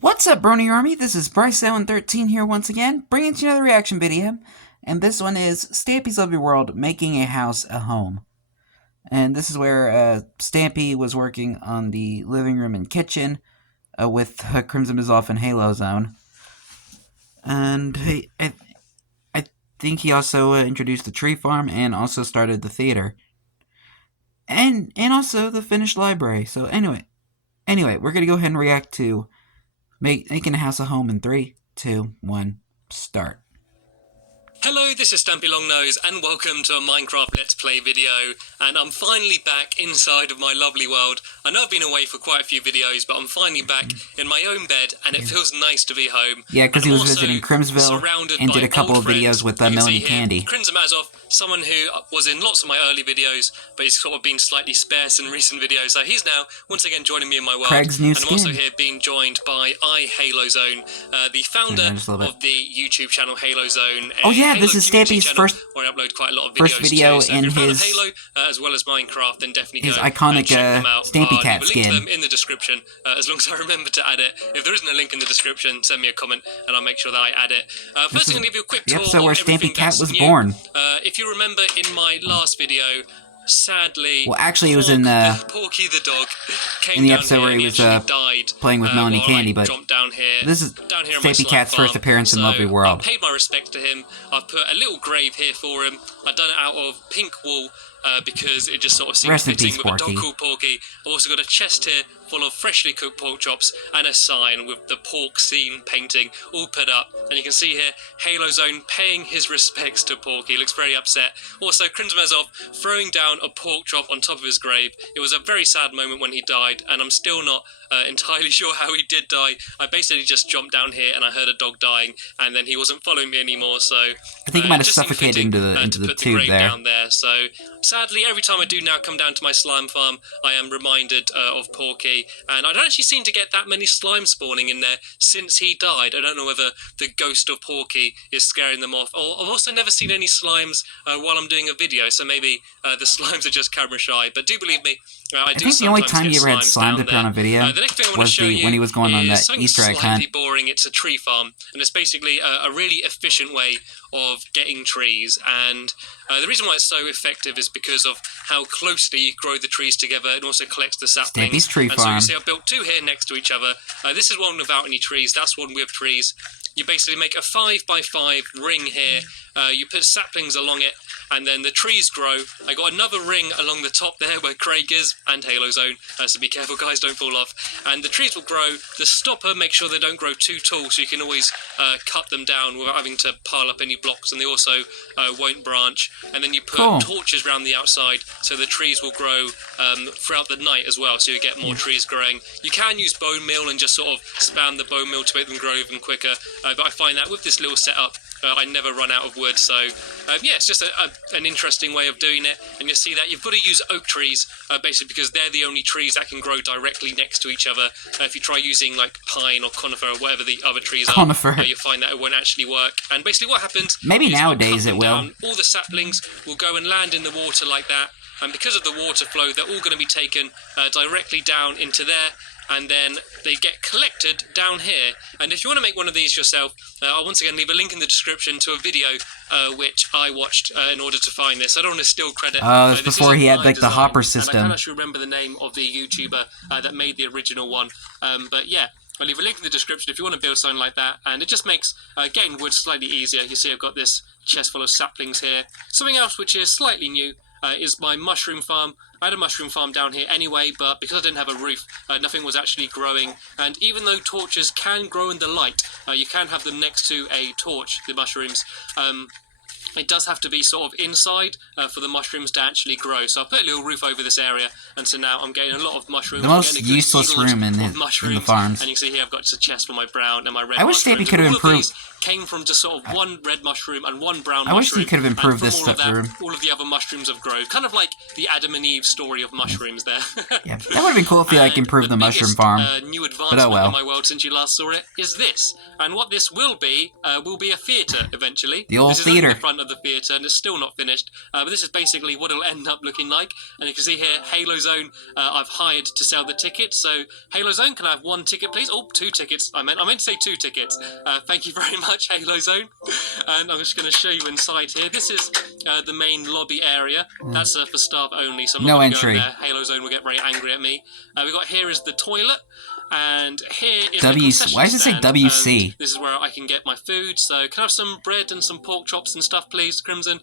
What's up, Brony Army? This is BryceAllen13 here once again, bringing to you another reaction video. And this one is Stampy's Lovely World, making a house a home. And this is where Stampy was working on the living room and kitchen with Crimson Resolve and Halo Zone. And I think he also introduced the tree farm and also started the theater. And also the finished library. So anyway, we're going to go ahead and react to making a house a home in 3, 2, 1, start. Hello, this is Stampy Longnose, and welcome to a Minecraft Let's Play video. And I'm finally back inside of my lovely world. I know I've been away for quite a few videos, but I'm finally back in my own bed, and it feels nice to be home. Yeah, because he was visiting Crimsville and did a couple of videos with Melanie Candy. Crimson Mazov, someone who was in lots of my early videos, but he's sort of been slightly sparse in recent videos. So he's now once again joining me in my world. Craig's new skin. I'm also here being joined by Halo Zone, the founder of the YouTube channel Halo Zone. Oh yeah, this is Stampy's first video so in his Halo, as well as Minecraft, then definitely his go iconic check them out. Stampy cat skin. I'll link them in the description, as long as I remember to add it. If there isn't a link in the description, send me a comment and I'll make sure that I add it. First, I'm going to give you a quick tour the episode where Stampy Cat was new. born. If you remember in my last video, sadly, well, actually, it was in Porky the dog came in the episode where he was died, playing with Melanie Candy. But down here, this is Stampy Cat's first appearance in Lovely World. I paid my respects to him. I've put a little grave here for him. I've done it out of pink wool because it just sort of seems fitting with a dog called Porky. I've also got a chest here full of freshly cooked pork chops and a sign with the pork scene painting all put up. And you can see here Halo Zone paying his respects to Porky. He looks very upset. Also, Crimson Mazov throwing down a pork chop on top of his grave. It was a very sad moment when he died, and I'm still not entirely sure how he did die. I basically just jumped down here and I heard a dog dying, and then he wasn't following me anymore. So I think he might have suffocated into the tube there. Down there. So sadly, every time I do now come down to my slime farm, I am reminded of Porky, and I don't actually seem to get that many slime spawning in there since he died. I don't know whether the ghost of Porky is scaring them off. Or I've also never seen any slimes while I'm doing a video, so maybe the slimes are just camera shy. But do believe me, I think the only time you ever had slime to appear on a video was when he was going on that Easter egg hunt. Boring. It's a tree farm, and it's basically a really efficient way of getting trees. And the reason why it's so effective is because of how closely you grow the trees together, and also collects the saplings. Stampy's tree farm. So you see, I've built 2 here next to each other. This is one without any trees. That's one with trees. You basically make a 5x5 ring here. You put saplings along it, and then the trees grow. I got another ring along the top there where Craig is, and Halo Zone, so be careful guys, don't fall off. And the trees will grow. The stopper makes sure they don't grow too tall, so you can always cut them down without having to pile up any blocks, and they also won't branch. And then you put torches around the outside, so the trees will grow throughout the night as well, so you get more trees growing. You can use bone meal and just sort of spam the bone meal to make them grow even quicker, but I find that with this little setup, I never run out of wood. So yeah, it's just an interesting way of doing it. And you'll see that you've got to use oak trees, basically because they're the only trees that can grow directly next to each other. If you try using like pine or conifer or whatever the other trees are, you'll find that it won't actually work. And basically what happens, maybe nowadays it will. All the saplings will go and land in the water like that, and because of the water flow, they're all going to be taken directly down into there, and then they get collected down here. And if you want to make one of these yourself, I'll once again leave a link in the description to a video which I watched in order to find this. I don't want to steal credit. This before he had like the hopper system. And I can't actually remember the name of the YouTuber that made the original one. But yeah, I'll leave a link in the description if you want to build something like that. And it just makes getting wood slightly easier. You see I've got this chest full of saplings here. Something else which is slightly new is my mushroom farm. I had a mushroom farm down here anyway, but because I didn't have a roof, nothing was actually growing. And even though torches can grow in the light, you can have them next to a torch, the mushrooms. It does have to be sort of inside for the mushrooms to actually grow. So I put a little roof over this area, and so now I'm getting a lot of mushrooms. The most useless room in the farms. And you can see here I've got just a chest for my brown and my red. I wish Stampy could have improved. Came from just sort of one red mushroom and one brown mushroom. I wish he could have improved this room. All of the other mushrooms have grown. Kind of like the Adam and Eve story of mushrooms there. Yeah, that would have been cool if he like improved the mushroom farm. New advancement in my world since you last saw it is this. And what this will be a theatre eventually. The old theatre. The front front of the theatre, and it's still not finished. But this is basically what it'll end up looking like. And you can see here, Halo Zone, I've hired to sell the tickets. So, Halo Zone, can I have 1 ticket, please? Oh, 2 tickets. I meant to say 2 tickets. Thank you very much, Halo Zone. And I'm just going to show you inside here. This is the main lobby area. That's for staff only, so I'm not going to go in there. Halo Zone will get very angry at me. We got here is the toilet. And here is the concession Why does it say stand, WC? This is where I can get my food. So can I have some bread and some pork chops and stuff, please, Crimson?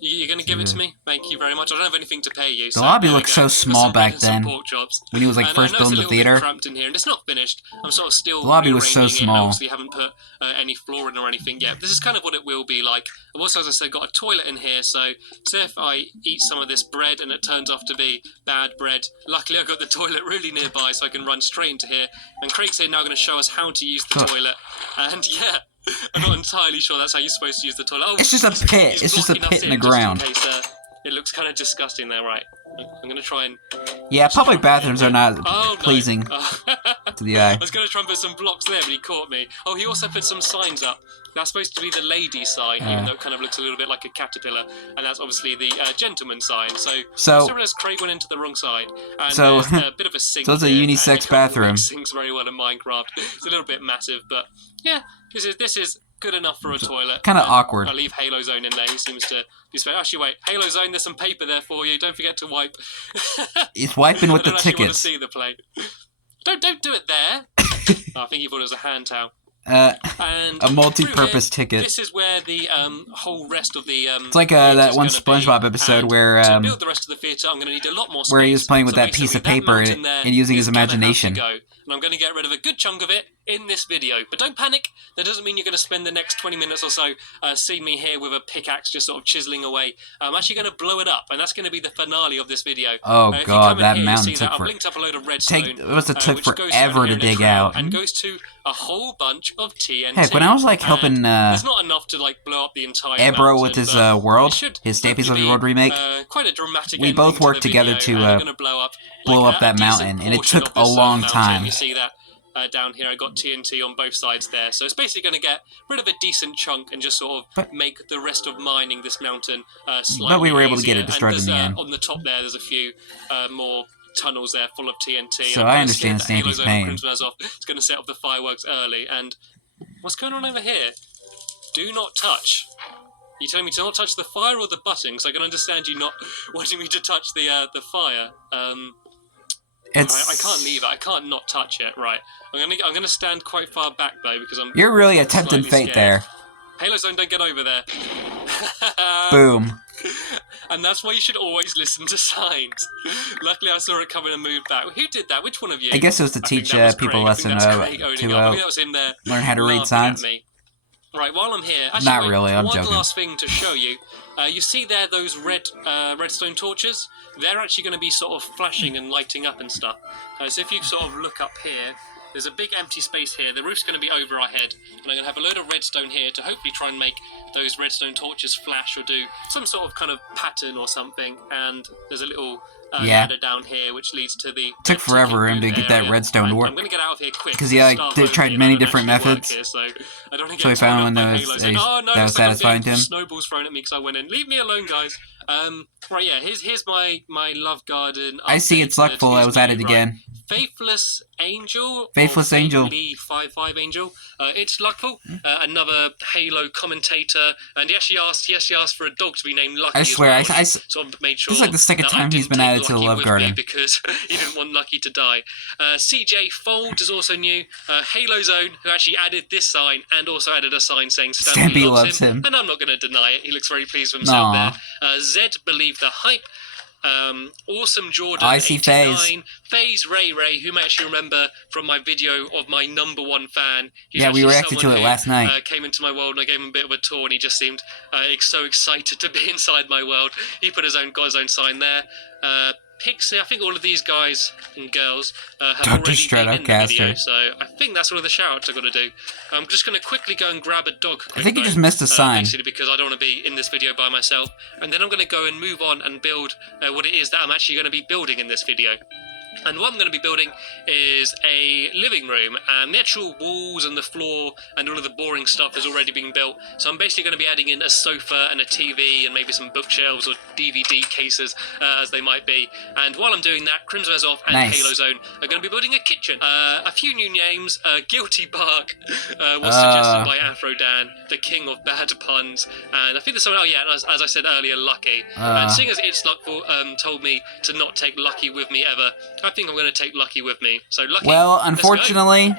You're going to give it to me? Thank you very much. I don't have anything to pay you. The lobby looked so small back then, when he was like first building the theater. It's cramped in here, and it's not finished. I'm sort of still. The lobby was so small. Obviously, haven't put any flooring or anything yet. This is kind of what it will be like. I've also, as I said, got a toilet in here. So, if I eat some of this bread and it turns off to be bad bread, luckily I got the toilet really nearby, so I can run straight into here. And Craig's here now going to show us how to use the toilet. And yeah. I'm not entirely sure that's how you're supposed to use the toilet. Oh, it's just a pit. It's just a pit in the ground. In case, it looks kind of disgusting there, right? I'm going to try and... Yeah, public bathrooms are not pleasing to the eye. I was going to try and put some blocks there, but he caught me. Oh, he also put some signs up. That's supposed to be the lady sign, even though it kind of looks a little bit like a caterpillar. And that's obviously the gentleman sign. So I realised Craig went into the wrong side. And there's a bit of a sink. So it's a unisex bathroom. It sinks very well in Minecraft. It's a little bit massive, but yeah, this is good enough for a toilet. Kind of awkward. I'll leave Halo Zone in there. He seems to be spared. Actually, wait. Halo Zone, there's some paper there for you. Don't forget to wipe. He's wiping with the tickets. I don't want to see the plate. Don't do it there. Oh, I think he thought it was a hand towel. And a multi-purpose ticket. This is where the whole rest of the it's like that one SpongeBob episode where to build the rest of the theatre, I'm going to need a lot more space. Where he was playing with that piece of paper and using his imagination. And I'm going to get rid of a good chunk of it in this video. But don't panic. That doesn't mean you're going to spend the next 20 minutes or so seeing me here with a pickaxe just sort of chiseling away. I'm actually going to blow it up, and that's going to be the finale of this video. Oh god, that mountain took I've linked up a load of redstone. It took forever to dig out. And goes to a whole bunch of TNT. Heck, when I was like helping there's not enough to like blow up the entire Ebro with his world, his Stampy's World remake. Quite a dramatic. We both worked together to blow up that mountain, and it took a long time. You see that? Down here I got TNT on both sides there, so it's basically going to get rid of a decent chunk and just sort of make the rest of mining this mountain slightly But we were able easier. to get it destroyed in the end. On the top there's a few more tunnels there full of TNT. So I understand Stampy's pain. It's going to set off the fireworks early. And what's going on over here? Do not touch. You telling me to not touch the fire or the button? Because I can understand you not wanting me to touch the fire. I can't leave it. I can't not touch it. Right. I'm gonna stand quite far back though because I'm. You're really attempting fate there. Halo Zone, don't get over there. Boom. And that's why you should always listen to signs. Luckily, I saw it coming and moved back. Who did that? Which one of you? I guess it was to teach people a lesson to learn how to read signs. Right, while I'm here, actually, not really. I'm joking. One last thing to show you. You see there those redstone torches? They're actually going to be sort of flashing and lighting up and stuff. So if you sort of look up here, there's a big empty space here. The roof's going to be over our head, and I'm going to have a load of redstone here to hopefully try and make those redstone torches flash or do some sort of kind of pattern or something. And there's a little ladder down here which leads to the. It took forever for him to get that redstone to work. I'm going to get out of here quick because he tried many different methods. Here, so he found one that was satisfying to him. Snowballs thrown at me because I went in. Leave me alone, guys. Right, yeah. Here's my love garden. I see it's luckful. I was at it again. Faithless Angel. Faithless Angel. 55 Angel. It's luckful. Another Halo commentator, and he actually asked for a dog to be named Lucky. I swear, as well. So I made sure. This is like the second time he's been added to the love garden because he didn't want Lucky to die. CJ Fold is also new. Halo Zone, who actually added this sign and also added a sign saying Stampy loves him, and I'm not going to deny it. He looks very pleased with himself there. Zed Believe the Hype. Awesome Jordan, I see 89. FaZe Ray Ray, who may actually remember from my video of my #1 fan. Yeah, we reacted to it last night. Came into my world and I gave him a bit of a tour, and he just seemed so excited to be inside my world. He got his own sign there. Pixie, I think all of these guys and girls have already been in the video, so I think that's all of the shout-outs I've got to do. I'm just going to quickly go and grab a dog quick, I think you just missed a sign. Basically because I don't want to be in this video by myself. And then I'm going to go and move on and build what it is that I'm actually going to be building in this video. And what I'm going to be building is a living room, and the actual walls and the floor and all of the boring stuff has already been built. So I'm basically going to be adding in a sofa and a TV and maybe some bookshelves or DVD cases, as they might be. And while I'm doing that, Crimson Off and Halo Zone are going to be building a kitchen. A few new names. Guilty Bark was suggested by Afro Dan, the king of bad puns. And I think there's someone, as I said earlier, Lucky. And seeing as It's Luckful told me to not take Lucky with me ever, I think I'm going to take Lucky with me. So Lucky. Well, unfortunately,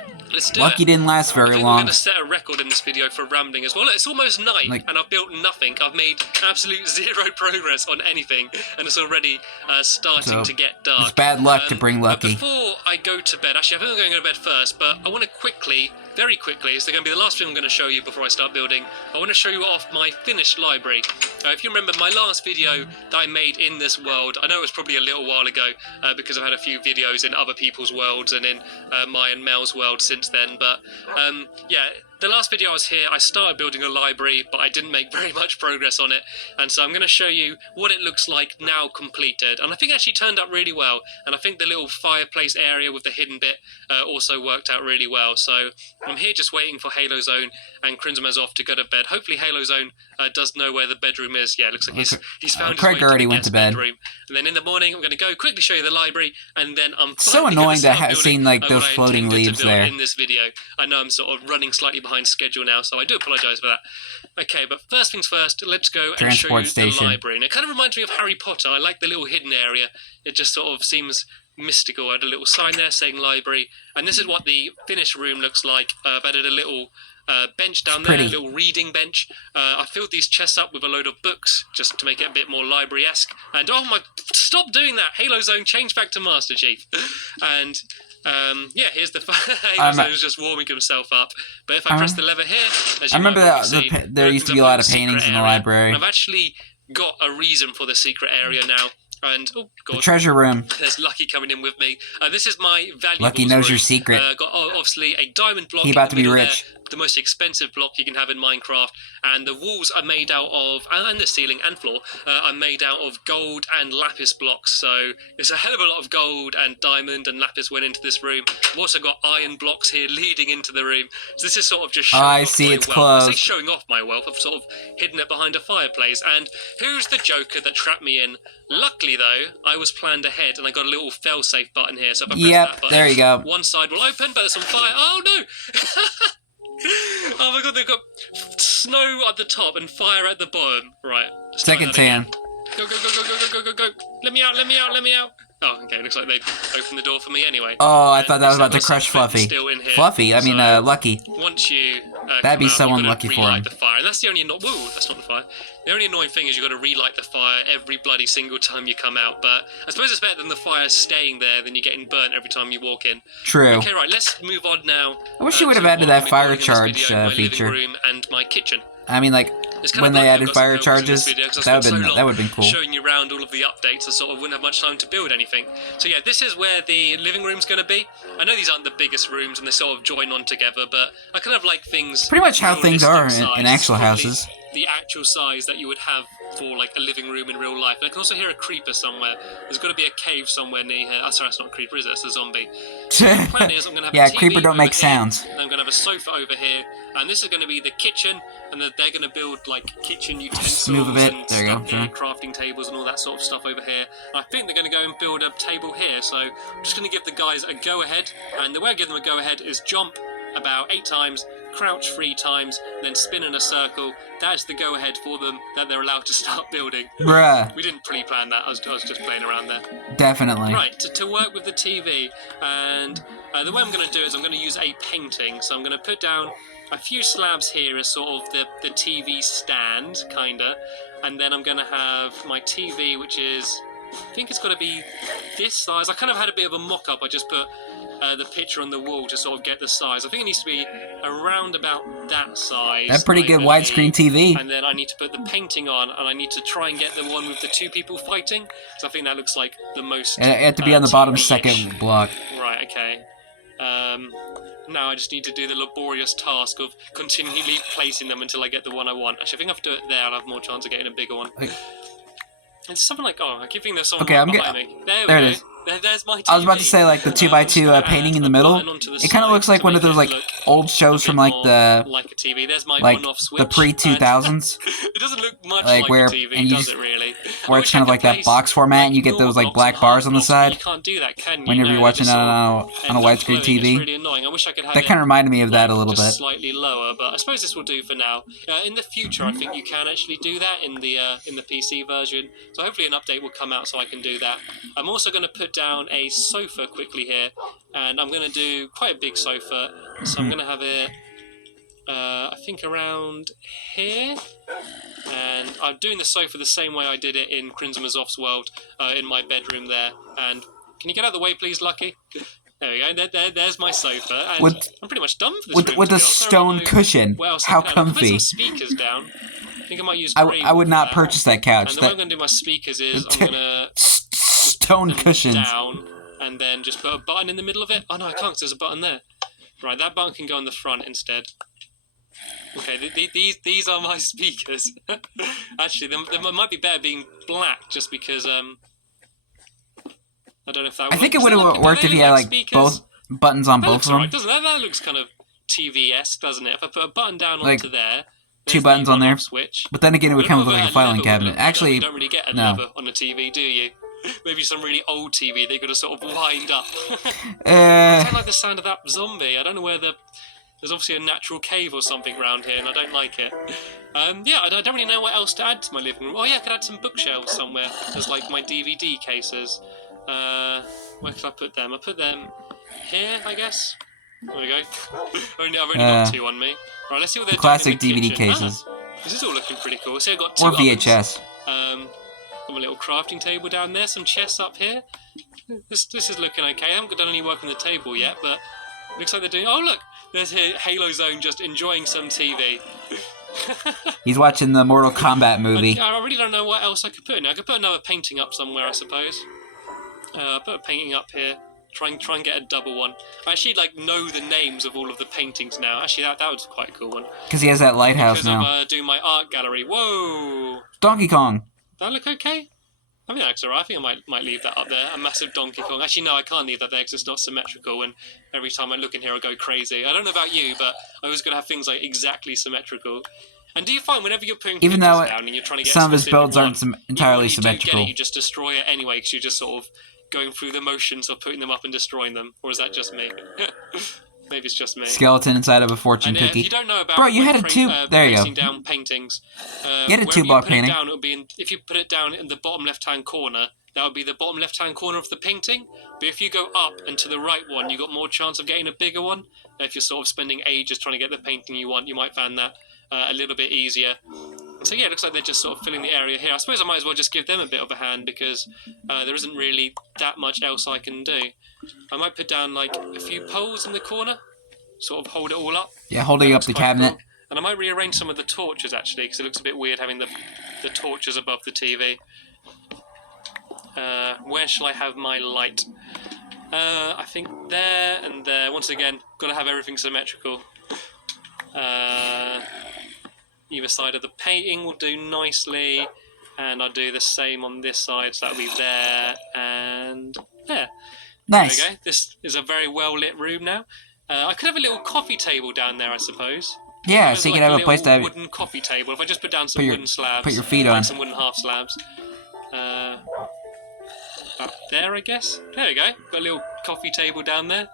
Lucky didn't last very long. I'm going to set a record in this video for rambling as well. Look, it's almost night, and I've built nothing. I've made absolute zero progress on anything, and it's already starting to get dark. It's bad luck to bring Lucky. Before I go to bed, actually, I think I'm going to go to bed first, but I want to quickly, very quickly, it's going to be the last thing I'm going to show you before I start building. I want to show you off my finished library. If you remember my last video that I made in this world, I know it was probably a little while ago, because I've had a few videos in other people's worlds and in my and Mel's world since then, but yeah, the last video I was here, I started building a library, but I didn't make very much progress on it, and so I'm going to show you what it looks like now completed, and I think it actually turned out really well, and I think the little fireplace area with the hidden bit also worked out really well. So I'm here just waiting for Halo Zone and Crimson Off to go to bed. Hopefully Halo Zone does know where the bedroom is. Yeah, it looks like he's found his Craig way already to the went to bed. bedroom. And then in the morning I'm going to go quickly show you the library, and then I'm so annoying to have seen like those floating leaves there in this video. I know I'm sort of running slightly behind schedule now, so I do apologise for that. Okay, but first things first, let's go and show you the library. And it kind of reminds me of Harry Potter. I like the little hidden area. It just sort of seems mystical. I had a little sign there saying library, and this is what the finished room looks like. I've added a little bench down there, a little reading bench. I filled these chests up with a load of books just to make it a bit more library-esque. And oh my, stop doing that! Halo Zone, change back to Master Chief. And yeah, here's the Halo Zone's just warming himself up. But if I press the lever here, as you I remember might see, there used to be a lot of paintings in the library. And I've actually got a reason for the secret area now. And oh god, the treasure room. There's Lucky coming in with me. This is my valuables Lucky knows room. your secret. Got obviously a diamond block. He about to be there, rich. the most expensive block you can have in Minecraft, and the walls are made out of, and the ceiling and floor are made out of gold and lapis blocks. So there's a hell of a lot of gold and diamond and lapis went into this room. I've also got iron blocks here leading into the room. So this is sort of just showing off see, my it's wealth. closed. I say showing off my wealth. I've sort of hidden it behind a fireplace. And who's the joker that trapped me in? Luckily though, I was planned ahead and I got a little fail-safe button here. So if I press that button, there you go. one side will open, but there's some fire. Oh no! Oh my god, they've got snow at the top and fire at the bottom. Right. Second tan. Go, go, go, go, go, go, go, go, go. Let me out, let me out, let me out. Oh, okay, looks like they opened the door for me anyway. Oh, I thought that was about to crush Fluffy. Still in here. Fluffy? I mean, Lucky. Once you that'd be so out, unlucky for him. The fire. And that's the only whoa, that's not the fire. The only annoying thing is you've got to relight the fire every bloody single time you come out. But I suppose it's better than the fire staying there than you getting burnt every time you walk in. True. Okay, right, let's move on now. I wish you would have added that fire charge feature. My living room and my kitchen. I mean, like, when they added fire charges, that would have been cool. Showing you around all of the updates, I sort of wouldn't have much time to build anything. So yeah, this is where the living room's going to be. I know these aren't the biggest rooms and they sort of join on together, but I kind of like things... Pretty much how things are in actual houses. The actual size that you would have for like a living room in real life. And I can also hear a creeper somewhere. There's got to be a cave somewhere near here. Oh, sorry, that's not a creeper, is it? It's a zombie. So the plan is I'm going to have a TV creeper don't make here, sounds. and I'm going to have a sofa over here, and this is going to be the kitchen, and they're going to build like kitchen utensils move a bit. and there you go. here, crafting tables and all that sort of stuff over here. I think they're going to go and build a table here, so I'm just going to give the guys a go-ahead, and the way I give them a go-ahead is jump about 8 times, crouch 3 times, then spin in a circle. That's the go-ahead for them that they're allowed to start building. Bruh. We didn't pre-plan that. I was just playing around there. Definitely. Right, to work with the TV, and the way I'm going to do is I'm going to use a painting. So I'm going to put down a few slabs here as sort of the TV stand, kinda, and then I'm going to have my TV, which is, I think it's got to be this size. I kind of had a bit of a mock-up. I just put the picture on the wall to sort of get the size. I think it needs to be around about that size. That's pretty good widescreen TV. And then I need to put the painting on, and I need to try and get the one with the 2 people fighting, because I think that looks like the most... It had to be on the bottom TV-ish. second block. Right, okay. Now I just need to do the laborious task of continually placing them until I get the one I want. Actually, I think if I do it there, I'll have more chance of getting a bigger one. Okay. It's something like, oh, I keep thinking there's someone Okay, behind me. There it we is. go. there's my TV. I was about to say, like, the 2x2 painting in the middle. It kind of looks like one of those, like, old shows from, like, the... like a TV. There's my like, on-off switch. the pre-2000s. It doesn't look much like like where, a TV, does it really? Where it's kind of like that box format, and you get those, like, black bars on the side. You can't do that, can you? Whenever you're watching on a widescreen TV. It's really annoying. I wish I could have that kind of reminded me of that a little bit. Slightly lower, but I suppose this will do for now. In the future, I think you can actually do that in the PC version. So hopefully an update will come out so I can do that. I'm also going to put down a sofa quickly here, and I'm going to do quite a big sofa. So I'm going to have it, I think, around here. And I'm doing the sofa the same way I did it in Crimson Mazov's world, in my bedroom there. And can you get out of the way, please, Lucky? There we go. There's my sofa. And I'm pretty much done for this room. With a stone cushion. How comfy. Put some speakers down. I think I might use I would not purchase that couch. And the way I'm going to do my speakers is I'm going to... stone cushions. Down, and then just put a button in the middle of it. Oh, no, I can't because there's a button there. Right, that button can go on the front instead. Okay, these are my speakers. Actually, they might be better being black just because... I don't know if that. I think it would have worked if you had like both buttons on both of them. Right, doesn't that? That looks kind of TV-esque, doesn't it? If I put a button down onto there, two buttons on there. Switch. But then again, it would come with like a filing cabinet. Actually, you don't really get a lever on a TV, do you? Maybe some really old TV they could have sort of wind up. I don't like the sound of that zombie. I don't know where there's obviously a natural cave or something around here, and I don't like it. Yeah, I don't really know what else to add to my living room. Oh yeah, I could add some bookshelves somewhere. There's like my DVD cases. Where could I put them? I put them here, I guess. There we go. I've only got two on me. Right, let's see what they're doing. Classic in the DVD kitchen. cases. This is all looking pretty cool. See, I've got two or VHS. Got my little crafting table down there. Some chests up here. This is looking okay. I haven't done any work on the table yet, but it looks like they're doing. Oh look, there's Halo Zone just enjoying some TV. He's watching the Mortal Kombat movie. I really don't know what else I could put in. I could put another painting up somewhere, I suppose. I'll put a painting up here. Try and get a double one. I actually know the names of all of the paintings now. Actually, that was quite a cool one. Because he has that lighthouse now. Because I'm doing my art gallery. Whoa! Donkey Kong. Does that look okay? I think that's alright. I think I might leave that up there. A massive Donkey Kong. Actually, no, I can't leave that there because it's not symmetrical. And every time I look in here, I go crazy. I don't know about you, but I always got to have things exactly symmetrical. And do you find whenever you're putting pictures down and you're trying to get some of his builds aren't entirely symmetrical, you just destroy it anyway because you're just sort of going through the motions of putting them up and destroying them, or is that just me? Maybe it's just me. Skeleton inside of a fortune cookie. If you don't know about bro, you had a tube. There you go. Down paintings. You had a two-block painting. Down, it would be if you put it down in the bottom left-hand corner, that would be the bottom left-hand corner of the painting. But if you go up and to the right one, you got more chance of getting a bigger one. If you're sort of spending ages trying to get the painting you want, you might find that a little bit easier. So yeah, it looks like they're just sort of filling the area here. I suppose I might as well just give them a bit of a hand because there isn't really that much else I can do. I might put down a few poles in the corner, sort of hold it all up. Yeah, holding up the cabinet. Cool. And I might rearrange some of the torches actually because it looks a bit weird having the torches above the TV. Where shall I have my light? I think there and there. Once again, got to have everything symmetrical. Either side of the painting will do nicely, and I'll do the same on this side, so that'll be there and there. Nice. There we go. This is a very well lit room now. I could have a little coffee table down there, I suppose. Yeah, so you could have a place to have wooden coffee table. If I just put down some wooden slabs, put your feet on, some wooden half slabs. Up there, I guess. There we go. Got a little coffee table down there.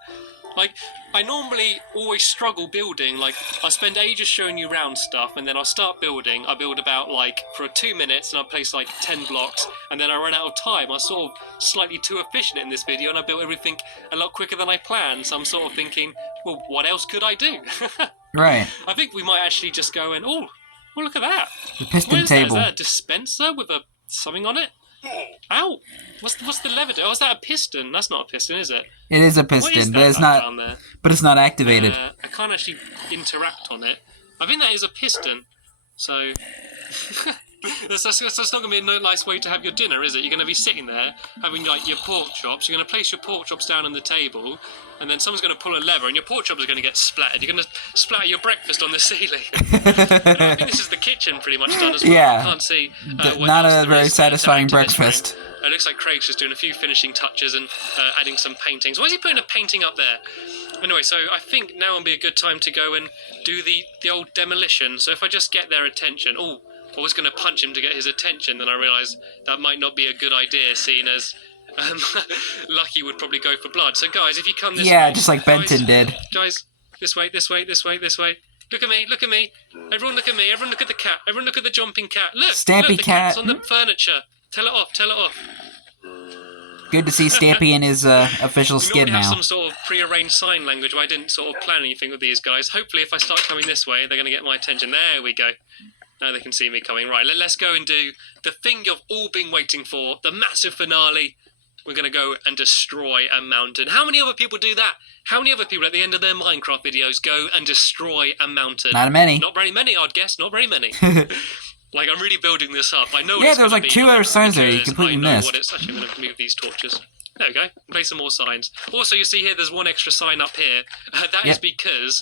I normally always struggle building. I spend ages showing you around stuff, and then I'll start building. I build about, for 2 minutes, and I'll place, 10 blocks, and then I run out of time. I'm sort of slightly too efficient in this video, and I built everything a lot quicker than I planned, so I'm sort of thinking, well, what else could I do? Right. I think we might actually just go and, oh, look at that. The piston table. Is that a dispenser with something on it? Ow! What's the lever do? Oh, is that a piston? That's not a piston, is it? It is a piston, but it's not. Down there? But it's not activated. I can't actually interact on it. I think that is a piston. So That's not going to be a nice way to have your dinner, is it? You're going to be sitting there having like your pork chops. You're going to place your pork chops down on the table, and then someone's going to pull a lever, and your pork chops are going to get splattered. You're going to splatter your breakfast on the ceiling. I think this is the kitchen pretty much done as well. Yeah. I can't see. Not a very satisfying breakfast. It looks like Craig's just doing a few finishing touches and adding some paintings. Why is he putting a painting up there? Anyway, so I think now would be a good time to go and do the old demolition. So if I just get their attention... Oh, I was going to punch him to get his attention, then I realised that might not be a good idea, seeing as Lucky would probably go for blood. So guys, if you come this way... Yeah, just like Benton did. Guys, this way. Look at me. Everyone look at me. Everyone look at the cat. Everyone look at the jumping cat. Look, Stampy look, the cat. cat's on the furniture. Tell it off. Good to see Stampy in his official skin We have now. some sort of pre-arranged sign language where I didn't sort of plan anything with these guys. Hopefully if I start coming this way, they're going to get my attention. There we go. Now they can see me coming. Right, let's go and do the thing you've all been waiting for, the massive finale. We're going to go and destroy a mountain. How many other people do that? How many other people at the end of their Minecraft videos go and destroy a mountain? Not many. Not very many, I'd guess. Not very many. Like, I'm really building this up. I know. Yeah, there was like 2 other signs there you completely missed. What it's actually going to move these torches. There we go. Place some more signs. Also, you see here, there's one extra sign up here. That is because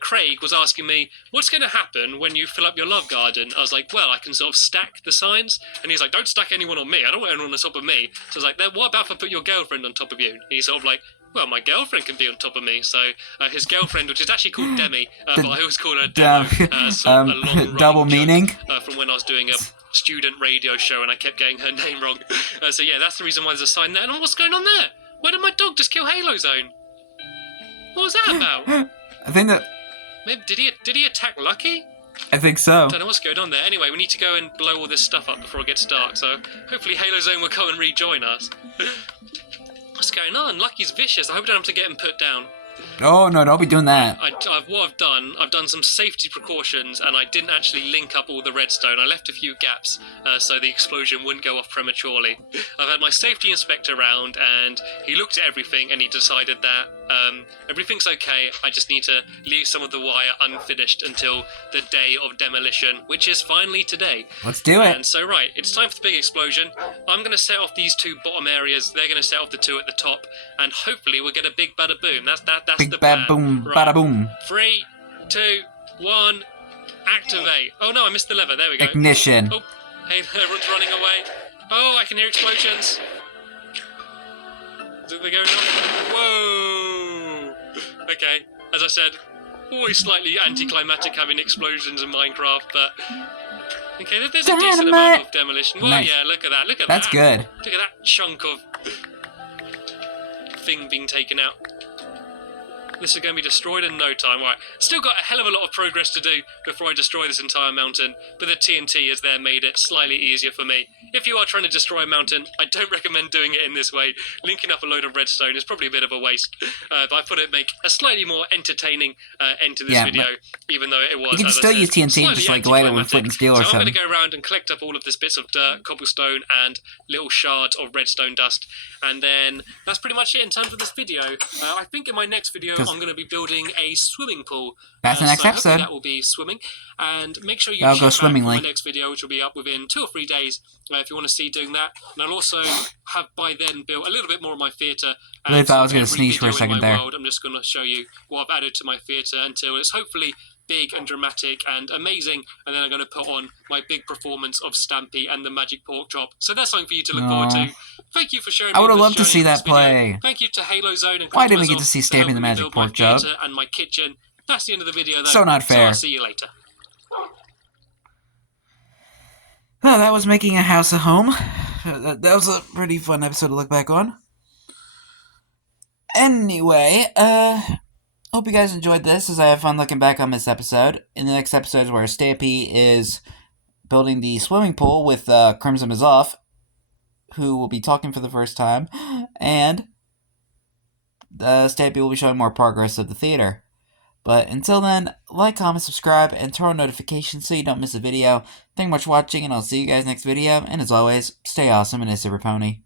Craig was asking me, what's going to happen when you fill up your love garden? I was like, well, I can sort of stack the signs. And he's like, don't stack anyone on me. I don't want anyone on top of me. So I was like, then what about if I put your girlfriend on top of you? And he's sort of like, well, my girlfriend can be on top of me. So his girlfriend, which is actually called Demi, but I always call her Demo. A long double meaning? From when I was doing a student radio show and I kept getting her name wrong. So yeah, that's the reason why there's a sign there. And what's going on there? Why did my dog just kill Halo Zone? What was that about? I think that... Maybe, did he attack Lucky? I think so. I don't know what's going on there. Anyway, we need to go and blow all this stuff up before it gets dark, so hopefully Halo Zone will come and rejoin us. What's going on? Lucky's vicious. I hope I don't have to get him put down. Oh, no, don't be doing that. I've done some safety precautions, and I didn't actually link up all the redstone. I left a few gaps so the explosion wouldn't go off prematurely. I've had my safety inspector around, and he looked at everything, and he decided that everything's okay. I just need to leave some of the wire unfinished until the day of demolition, which is finally today. Let's do it. And so, right, it's time for the big explosion. I'm going to set off these 2 bottom areas. They're going to set off the 2 at the top, and hopefully we'll get a big bada boom. That's Big the bad plan. boom, Right. bada boom. 3, 2, 1, activate. Oh no, I missed the lever. There we go. Ignition. Oh, hey, everyone's running away. Oh, I can hear explosions. Is it going on? Whoa. Okay, as I said, always slightly anticlimactic having explosions in Minecraft, but okay, there's a decent amount of demolition. Well, nice. Yeah, look at that. Look at That's that. good. Look at that chunk of thing being taken out. This is going to be destroyed in no time. Right, still got a hell of a lot of progress to do before I destroy this entire mountain, but the TNT is there made it slightly easier for me. If you are trying to destroy a mountain, I don't recommend doing it in this way. Linking up a load of redstone is probably a bit of a waste, but I thought it'd make a slightly more entertaining end to this video, even though it was, you can still use TNT and just like light it with flint and steel or something. So I'm something. going to go around and collect up all of this bits of dirt, cobblestone, and little shards of redstone dust, and then that's pretty much it in terms of this video. I think in my next video I'm going to be building a swimming pool. That's the next so episode. That will be swimming, and make sure you I'll check go back swimmingly. for my next video, which will be up within 2 or 3 days. If you want to see doing that, and I'll also have by then built a little bit more of my theatre. I really thought I was going to sneeze for a second there. I'm just going to show you what I've added to my theatre until it's hopefully big and dramatic and amazing, and then I'm going to put on my big performance of Stampy and the magic pork chop. So that's something for you to look forward to. Thank you for sharing. I would have loved to see that play. Thank you to Halo Zone and Why didn't we get to see Stampy and the magic pork chop? And my kitchen. That's the end of the video, though. So not fair. So I'll see you later. Well, that was making a house a home. That was a pretty fun episode to look back on. Anyway, hope you guys enjoyed this, as I have fun looking back on this episode. In the next episode, where Stampy is building the swimming pool with Crimson is Off, who will be talking for the first time, and Stampy will be showing more progress of the theater. But until then, like, comment, subscribe, and turn on notifications so you don't miss a video. Thank you much for watching, and I'll see you guys next video. And as always, stay awesome and a super pony.